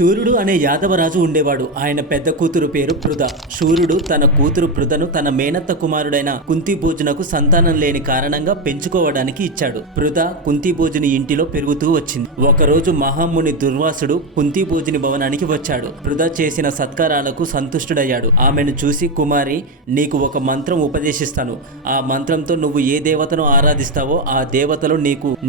శూరుడు అనే యాదవరాజు ఉండేవాడు. ఆయన పెద్ద కూతురు పేరు పృథ. శూరుడు తన కూతురు పృథను తన మేనత్త కుమారుడైన కుంతిభోజునకు సంతానం లేని కారణంగా పెంచుకోవడానికి ఇచ్చాడు. పృథ కుంతిభోజుని ఇంటిలో పెరుగుతూ వచ్చింది. ఒకరోజు మహాముని దుర్వాసుడు కుంతిభోజుని భవనానికి వచ్చాడు. పృథ చేసిన సత్కారాలకు సంతుష్టుడయ్యాడు. ఆమెను చూసి, కుమారి, నీకు ఒక మంత్రం ఉపదేశిస్తాను. ఆ మంత్రంతో నువ్వు ఏ దేవతను ఆరాధిస్తావో ఆ దేవతలు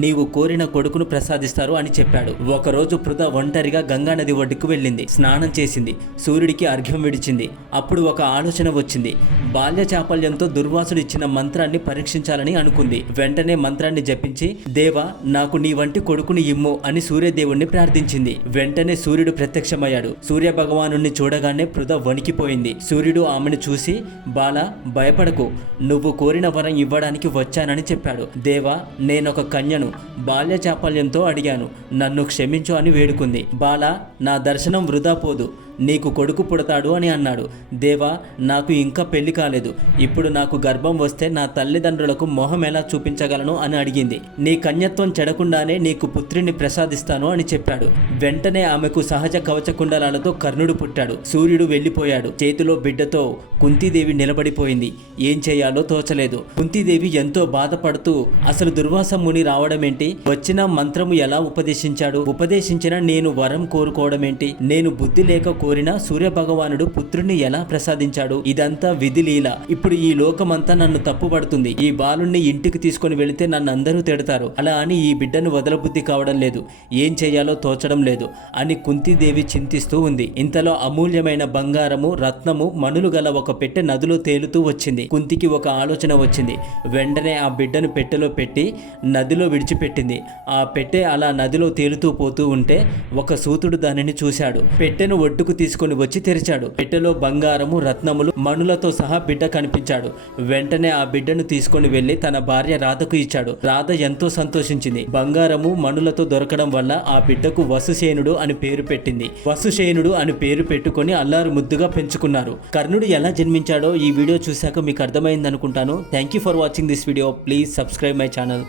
నీవు కోరిన కొడుకును ప్రసాదిస్తారు అని చెప్పాడు. ఒకరోజు పృథ ఒంటరిగా గంగా నది ఒడ్డుకు వెళ్ళింది. స్నానం చేసింది. సూర్యుడికి అర్ఘ్యం విడిచింది. అప్పుడు ఒక ఆలోచన వచ్చింది. బాల్య చాపల్యంతో దుర్వాసుడు ఇచ్చిన మంత్రాన్ని పరీక్షించాలని అనుకుంది. వెంటనే మంత్రాన్ని జపించి, దేవా, నాకు నీ వంటి కొడుకుని ఇమ్ము అని సూర్యదేవుణ్ణి ప్రార్థించింది. వెంటనే సూర్యుడు ప్రత్యక్షమయ్యాడు. సూర్య భగవానుణ్ణి చూడగానే పృథ వణికిపోయింది. సూర్యుడు ఆమెను చూసి, బాల, భయపడకు, నువ్వు కోరిన వరం ఇవ్వడానికి వచ్చానని చెప్పాడు. దేవా, నేనొక కన్యను బాల్య చాపల్యంతో అడిగాను, నన్ను క్షమించు అని వేడుకుంది. బాల, నా దర్శనం వృధా పోదు, నీకు కొడుకు పుడతాడు అని అన్నాడు. దేవా, నాకు ఇంకా పెళ్లి కాలేదు. ఇప్పుడు నాకు గర్భం వస్తే నా తల్లిదండ్రులకు మొహం ఎలా చూపించగలను అని అడిగింది. నీ కన్యత్వం చెడకుండానే నీకు పుత్రిని ప్రసాదిస్తాను అని చెప్పాడు. వెంటనే ఆమెకు సహజ కవచ కుండలాలతో కర్ణుడు పుట్టాడు. సూర్యుడు వెళ్ళిపోయాడు. చేతిలో బిడ్డతో కుంతీదేవి నిలబడిపోయింది. ఏం చేయాలో తోచలేదు. కుంతీదేవి ఎంతో బాధపడుతూ, అసలు దుర్వాస ముని రావడమేంటి? వచ్చిన మంత్రము ఎలా ఉపదేశించాడు? ఉపదేశించిన నేను వరం కోరుకోవడమేంటి? నేను బుద్ధి లేక కోరిన సూర్య భగవానుడు పుత్రుణ్ణి ఎలా ప్రసాదించాడు? ఇదంతా విధి లీల. ఇప్పుడు ఈ లోకమంతా నన్ను తప్పుపడుతుంది. ఈ బాలుణ్ణి ఇంటికి తీసుకొని వెళితే నన్ను అందరూ తిడతారు. అలా అని ఈ బిడ్డను వదలబుద్ధి కావడం లేదు. ఏం చేయాలో తోచడం లేదు అని కుంతీదేవి చింతిస్తూ ఉంది. ఇంతలో అమూల్యమైన బంగారము, రత్నము, మణులు గల ఒక పెట్టె నదిలో తేలుతూ వచ్చింది. కుంతికి ఒక ఆలోచన వచ్చింది. వెంటనే ఆ బిడ్డను పెట్టెలో పెట్టి నదిలో విడిచిపెట్టింది. ఆ పెట్టె అలా నదిలో తేలుతూ పోతూ ఉంటే ఒక సూతుడు దానిని చూశాడు. పెట్టెను ఒడ్డుకు తీసుకొని వచ్చి తెరిచాడు. పెట్టెలో బంగారము, రత్నములు, మణులతో సహా బిడ్డ కనిపించాడు. వెంటనే ఆ బిడ్డను తీసుకొని వెళ్లి తన భార్య రాధకు ఇచ్చాడు. రాధ ఎంతో సంతోషించింది. బంగారము, మణులతో దొరకడం వల్ల ఆ బిడ్డకు వసుసేనుడు అని పేరు పెట్టింది. వసుసేనుడు అని పేరు పెట్టుకొని అల్లారు ముద్దుగా పెంచుకున్నారు. కర్ణుడు ఎలా జన్మించాడో ఈ వీడియో చూశాక మీకు అర్థమైంది అనుకుంటాను. Thank you for watching this video. Please subscribe my channel.